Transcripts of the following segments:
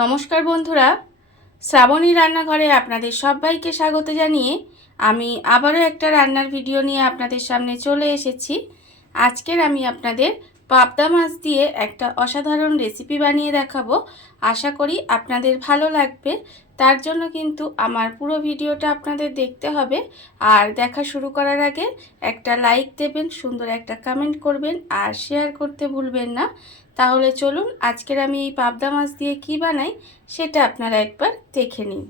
নমস্কার বন্ধুরা, শ্রাবণী রান্নাঘরে আপনাদের সবাইকে স্বাগত জানিয়ে আমি আবারও একটা রান্নার ভিডিও নিয়ে আপনাদের সামনে চলে এসেছি। আজকের আমি আপনাদের পাবদা মাছ দিয়ে একটা অসাধারণ রেসিপি বানিয়ে দেখাবো। আশা করি আপনাদের ভালো লাগবে। তার জন্য কিন্তু আমার পুরো ভিডিওটা আপনাদের দেখতে হবে। আর দেখা শুরু করার আগে একটা লাইক দেবেন, সুন্দর একটা কমেন্ট করবেন আর শেয়ার করতে ভুলবেন না। তাহলে চলুন আজকের আমি এই পাবদা মাছ দিয়ে কি বানাই সেটা আপনারা একবার দেখে নিন।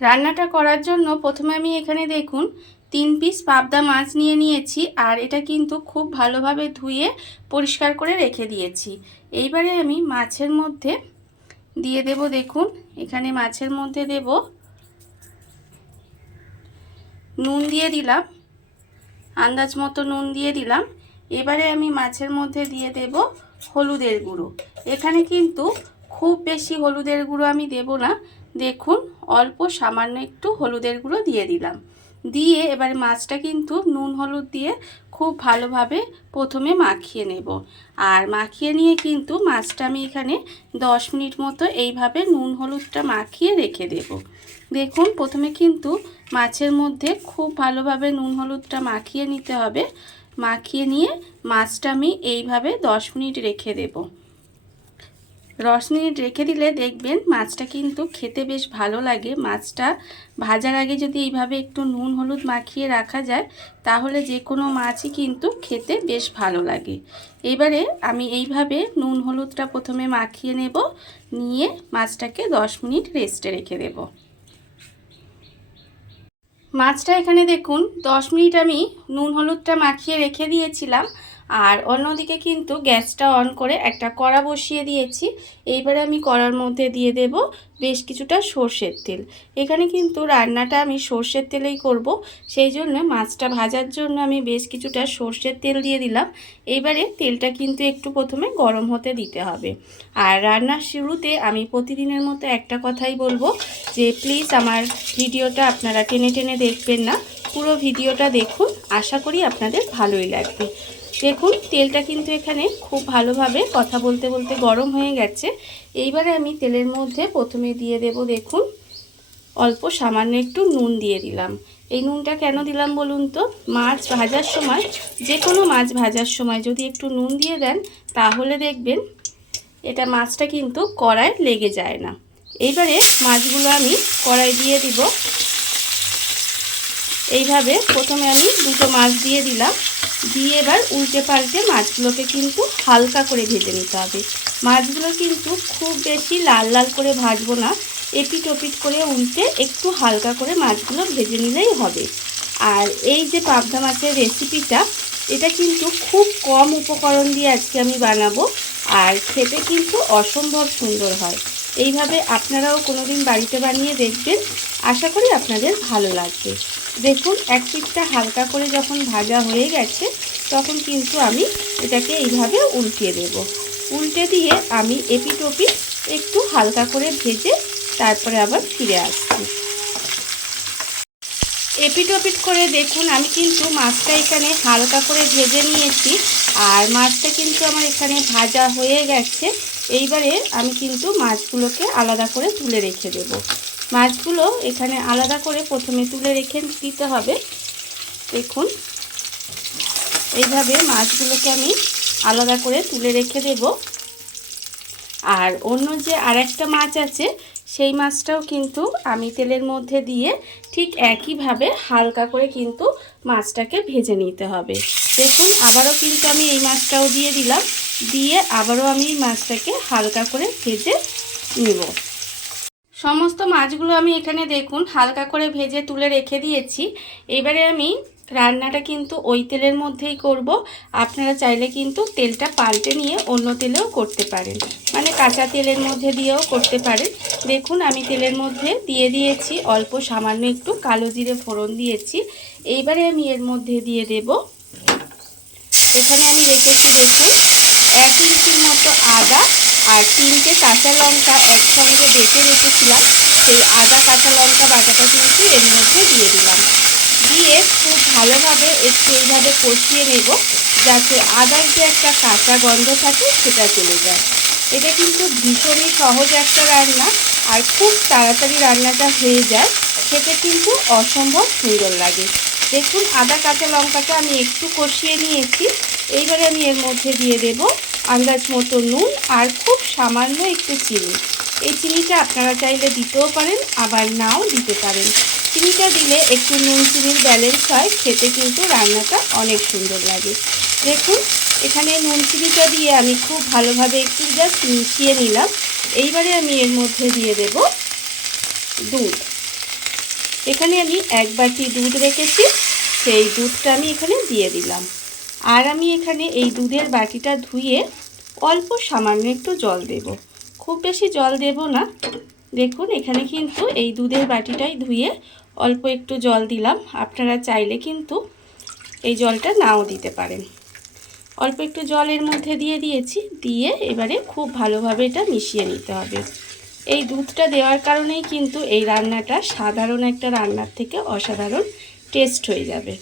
রান্নাটা করার জন্য প্রথমে আমি এখানে দেখুন 3 পিস পাবদা মাছ নিয়ে নিয়েছি। আর এটা কিন্তু খুব ভালোভাবে ধুয়ে পরিষ্কার করে রেখে দিয়েছি। এইবারে আমি মাছের মধ্যে দিয়ে দেব, দেখুন এখানে মাছের মধ্যে দেব নুন, দিয়ে দিলাম আন্দাজ মতো নুন দিয়ে দিলাম। এবারে আমি মাছের মধ্যে দিয়ে দেব হলুদের গুঁড়ো। এখানে কিন্তু খুব বেশি হলুদের গুঁড়ো আমি দেব না, দেখুন অল্প সামান্য একটু হলুদের গুঁড়ো দিয়ে দিলাম। দিয়ে এবার মাছটা কিন্তু নুন হলুদ দিয়ে খুব ভালোভাবে প্রথমে মাখিয়ে নেব। আর মাখিয়ে নিয়ে কিন্তু মাছটা আমি এখানে 10 মিনিট মতো এইভাবে নুন হলুদটা মাখিয়ে রেখে দেব। দেখুন প্রথমে কিন্তু মাছের মধ্যে খুব ভালোভাবে নুন হলুদটা মাখিয়ে নিতে হবে। মাখিয়ে নিয়ে মাছটা আমি এইভাবে 10 মিনিট রেখে দেব। 10 মিনিট রেখে দিলে দেখবেন মাছটা কিন্তু খেতে বেশ ভালো লাগে। মাছটা ভাজার আগে যদি এইভাবে একটু নুন হলুদ মাখিয়ে রাখা যায় তাহলে যে কোনো মাছই কিন্তু খেতে বেশ ভালো লাগে। এবারে আমি এইভাবে নুন হলুদটা প্রথমে মাখিয়ে নেব, নিয়ে মাছটাকে 10 মিনিট রেস্টে রেখে দেব। মাছটা এখানে দেখুন 10 মিনিট আমি নুন হলুদটা মাখিয়ে রেখে দিয়েছিলাম। আর অন্যদিকে কিন্তু গ্যাসটা অন করে একটা কড়া বসিয়ে দিয়েছি। এইবারে আমি কড়ার মধ্যে দিয়ে দেব বেশ কিছুটা সর্ষের তেল। এখানে কিন্তু রান্নাটা আমি সর্ষের তেলেই করব, সেই জন্য মাছটা ভাজার জন্য আমি বেশ কিছুটা সর্ষের তেল দিয়ে দিলাম। এইবারে তেলটা কিন্তু একটু প্রথমে গরম হতে দিতে হবে। আর রান্নার শুরুতে আমি প্রতিদিনের মতো একটা কথাই বলবো যে প্লিজ আমার ভিডিওটা আপনারা টেনে টেনে দেখবেন না, পুরো ভিডিওটা দেখুন, আশা করি আপনাদের ভালোই লাগবে। দেখুন তেলটা কিন্তু এখানে খুব ভালোভাবে কথা বলতে বলতে গরম হয়ে গেছে। এইবারে আমি তেলের মধ্যে প্রথমে দিয়ে দেব, দেখুন অল্প সামান্য একটু নুন দিয়ে দিলাম। এই নুনটা কেন দিলাম বলুন তো, মাছ ভাজার সময়, যে কোনো মাছ ভাজার সময় যদি একটু নুন দিয়ে দেন তাহলে দেখবেন এটা মাছটা কিন্তু কড়ায় লেগে যায় না। এইবারে মাছগুলো আমি কড়াই দিয়ে দিব। এইভাবে প্রথমে আমি দুটো মাছ দিয়ে দিলাম, দিয়ে এবার উল্টে পাল্টে মাছগুলোকে কিন্তু হালকা করে ভেজে নিতে হবে। মাছগুলো কিন্তু খুব বেশি লাল লাল করে ভাজবো না, এপিট ওপিট করে উল্টে একটু হালকা করে মাছগুলো ভেজে নিলেই হবে। আর এই যে পাবদা মাছের রেসিপিটা, এটা কিন্তু খুব কম উপকরণ দিয়ে আজকে আমি বানাবো, আর খেতে কিন্তু অসম্ভব সুন্দর হয়। এইভাবে আপনারাও কোনোদিন বাড়িতে বানিয়ে দেখবেন, আশা করি আপনাদের ভালো লাগবে। দেখুন এক পিঠটা হালকা করে যখন ভাজা হয়ে গেছে তখন কিন্তু আমি এটাকে এইভাবে উল্টিয়ে দেব। উল্টে দিয়ে আমি এপিট ওপিট একটু হালকা করে ভেজে তারপরে আবার ফিরে আসছি। এপিট ওপিট করে দেখুন আমি কিন্তু মাছটা এখানে হালকা করে ভেজে নিয়েছি। আর মাছটা কিন্তু আমার এখানে ভাজা হয়ে গেছে। এইবারে আমি কিন্তু মাছগুলোকে আলাদা করে তুলে রেখে দেব। মাছগুলো এখানে আলাদা করে প্রথমে তুলে রেখে দিতে হবে। দেখুন এইভাবে মাছগুলোকে আমি আলাদা করে তুলে রেখে দেব। আর অন্য যে আরেকটা মাছ আছে সেই মাছটাও কিন্তু আমি তেলের মধ্যে দিয়ে ঠিক একইভাবে হালকা করে কিন্তু মাছটাকে ভেজে নিতে হবে। দেখুন আবারও কিন্তু আমি এই মাছটাও দিয়ে দিলাম, দিয়ে আবারও আমি এই মাছটাকে হালকা করে ভেজে নিব। সমস্ত মাছগুলো আমি এখানে দেখুন হালকা করে ভেজে তুলে রেখে দিয়েছি। এবারে আমি রান্নাটা কিন্তু ওই তেলের মধ্যেই করব। আপনারা চাইলে কিন্তু তেলটা পাল্টে নিয়ে অন্য তেলেও করতে পারেন, মানে কাঁচা তেলের মধ্যে দিয়েও করতে পারেন। দেখুন আমি তেলের মধ্যে দিয়ে দিয়েছি অল্প সামান্য একটু কালো জিরে ফোড়ন দিয়েছি। এইবারে আমি এর মধ্যে দিয়ে দেব, এখানে আমি রেখেছি দেখুন 1 ইঞ্চির মতো আদা আর 3টে কাঁচা লঙ্কা একসঙ্গে বেটে রেখেছিলাম। সেই আদা কাঁচা লঙ্কা বাটাটা কিন্তু এর মধ্যে দিয়ে দিলাম। দিয়ে খুব ভালোভাবে একটু এইভাবে কষিয়ে নেব, যাতে আদার যে একটা কাঁচা গন্ধ থাকে সেটা চলে যায়। এটা কিন্তু ভীষণই সহজ একটা রান্না, আর খুব তাড়াতাড়ি রান্নাটা হয়ে যায়, খেতে কিন্তু অসম্ভব সুন্দর লাগে। দেখুন আদা কাঁচা লঙ্কাটা আমি একটু কষিয়ে নিয়েছি। এইবারে আমি এর মধ্যে দিয়ে দেব আন্দাজ মতো নুন আর খুব সামান্য একটু চিনি। এই চিনিটা আপনারা চাইলে দিতেও পারেন, আবার নাও দিতে পারেন। চিনিটা দিলে একটু নুন চিনির ব্যালেন্স হয়, খেতে কিন্তু রান্নাটা অনেক সুন্দর লাগে। দেখুন এখানে নুন চিনিটা দিয়ে আমি খুব ভালোভাবে একটু জাস্ট মিশিয়ে নিলাম। এইবারে আমি এর মধ্যে দিয়ে দেব দুধ। এখানে আমি 1 বাটি দুধ রেখেছি, সেই দুধটা আমি এখানে দিয়ে দিলাম। আর আমি এখানে এই দুধের বাটিটা ধুয়ে অল্প সামান্য একটু জল দেব, খুব বেশি জল দেব না। দেখুন এখানে কিন্তু এই দুধের বাটিটাই ধুয়ে অল্প একটু জল দিলাম। আপনারা চাইলে কিন্তু এই জলটা নাও দিতে পারেন। অল্প একটু জলের মধ্যে দিয়ে দিয়েছি, দিয়ে এবারে খুব ভালোভাবে এটা মিশিয়ে নিতে হবে। এই দুধটা দেওয়ার কারণেই কিন্তু এই রান্নাটা সাধারণ একটা রান্নার থেকে অসাধারণ টেস্ট হয়ে যাবে।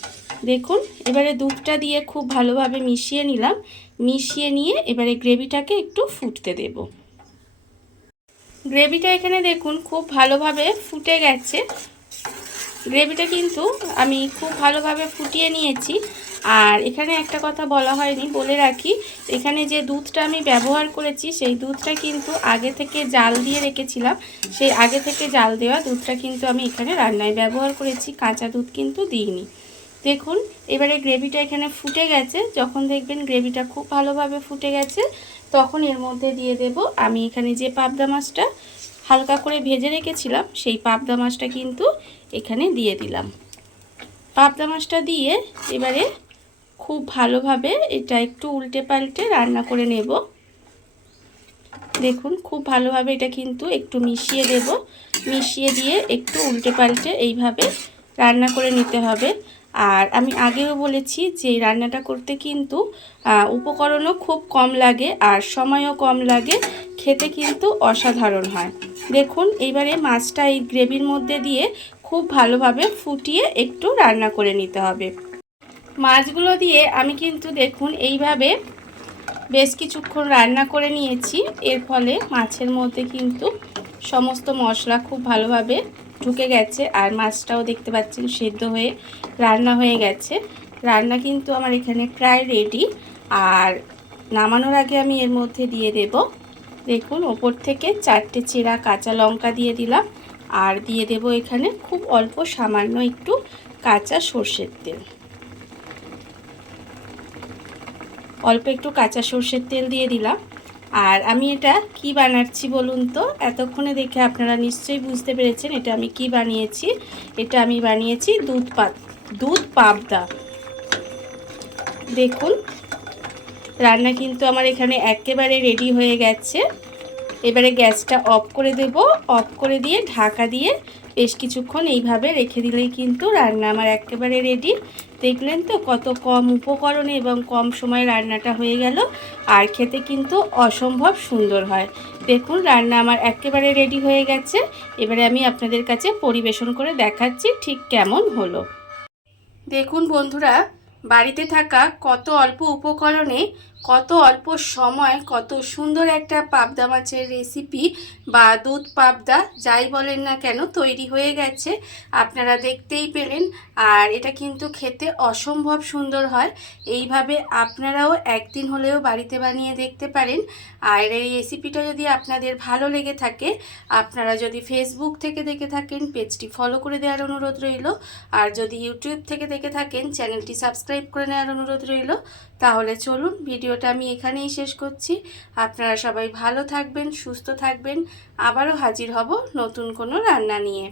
দেখুন এবারে দুধটা দিয়ে খুব ভালোভাবে মিশিয়ে নিলাম। মিশিয়ে নিয়ে এবারে গ্রেভিটাকে একটু ফুটতে দেব। গ্রেভিটা এখানে দেখুন খুব ভালোভাবে ফুটে গেছে। গ্রেভিটা কিন্তু আমি খুব ভালোভাবে ফুটিয়ে নিয়েছি। আর এখানে একটা কথা বলা হয়নি, বলে রাখি, এখানে যে দুধটা আমি ব্যবহার করেছি সেই দুধটা কিন্তু আগে থেকে জাল দিয়ে রেখেছিলাম। সেই আগে থেকে জাল দেওয়া দুধটা কিন্তু আমি এখানে রান্নায় ব্যবহার করেছি, কাঁচা দুধ কিন্তু দিইনি। দেখুন এবারে গ্রেভিটা এখানে ফুটে গেছে। যখন দেখবেন গ্রেভিটা খুব ভালোভাবে ফুটে গেছে, তখন এর মধ্যে দিয়ে দেব আমি এখানে যে পাবদা মাছটা হালকা করে ভেজে রেখেছিলাম, সেই পাবদা মাছটা কিন্তু এখানে দিয়ে দিলাম। পাবদা মাছটা দিয়ে এবারে খুব ভালোভাবে এটা একটু উল্টে পাল্টে রান্না করে নেব। দেখুন খুব ভালোভাবে এটা কিন্তু একটু মিশিয়ে দেব। মিশিয়ে দিয়ে একটু উল্টে পাল্টে এইভাবে রান্না করে নিতে হবে। আর আমি আগেও বলেছি যে এই রান্নাটা করতে কিন্তু উপকরণও খুব কম লাগে আর সময়ও কম লাগে, খেতে কিন্তু অসাধারণ হয়। দেখুন এইবারে মাছটা এই গ্রেভির মধ্যে দিয়ে খুব ভালোভাবে ফুটিয়ে একটু রান্না করে নিতে হবে। মাছগুলো দিয়ে আমি কিন্তু দেখুন এইভাবে বেশ কিছুক্ষণ রান্না করে নিয়েছি। এর ফলে মাছের মধ্যে কিন্তু সমস্ত মশলা খুব ভালোভাবে ঢুকে গেছে, আর মাছটাও দেখতে পাচ্ছেন সেদ্ধ হয়ে রান্না হয়ে গেছে। রান্না কিন্তু আমার এখানে প্রায় রেডি। আর নামানোর আগে আমি এর মধ্যে দিয়ে দেব, দেখুন ওপর থেকে 4টে চেরা কাঁচা লঙ্কা দিয়ে দিলাম। আর দিয়ে দেব এখানে খুব অল্প সামান্য একটু কাঁচা সর্ষের তেল। অল্প একটু কাঁচা সর্ষের তেল দিয়ে দিলাম। আর আমি এটা কি বানাচ্ছি বলুন তো? এতক্ষণে দেখে আপনারা নিশ্চয়ই বুঝতে পেরেছেন এটা আমি কি বানিয়েছি। এটা আমি বানিয়েছি দুধ পাবদা। দেখুন রান্না কিন্তু আমার এখানে একেবারে রেডি হয়ে গেছে। এবারে গ্যাসটা অফ করে দেব। অফ করে দিয়ে ঢাকা দিয়ে বেশ কিছুক্ষণ এইভাবে রেখে দিলেই কিন্তু রান্না আমার একেবারে রেডি। দেখলেন তো কত কম উপকরণে এবং কম সময়ে রান্নাটা হয়ে গেল, আর খেতে কিন্তু অসম্ভব সুন্দর হয়। দেখুন রান্না আমার একেবারে রেডি হয়ে গেছে। এবারে আমি আপনাদের কাছে পরিবেশন করে দেখাচ্ছি ঠিক কেমন হলো। দেখুন বন্ধুরা, বাড়িতে থাকা কত অল্প উপকরণে কত অল্প সময় কত সুন্দর একটা পাবদা মাছের রেসিপি বা দুধ পাবদা যাই বলেন না কেন তৈরি হয়ে গেছে। আপনারা দেখতেই পেলেন। আর এটা কিন্তু খেতে অসম্ভব সুন্দর হয়। এইভাবে আপনারাও একদিন হলেও বাড়িতে বানিয়ে দেখতে পারেন। আর এই রেসিপিটা যদি আপনাদের ভালো লেগে থাকে, আপনারা যদি ফেসবুক থেকে দেখে থাকেন পেজটি ফলো করে দেওয়ার অনুরোধ রইল। আর যদি ইউটিউব থেকে দেখে থাকেন চ্যানেলটি সাবস্ক্রাইব করে নেওয়ার অনুরোধ রইল। তাহলে চলুন ভিডিওটা আমি এখানেই শেষ করছি। আপনারা সবাই ভালো থাকবেন, সুস্থ থাকবেন। আবারও হাজির হব নতুন কোনো রান্না নিয়ে।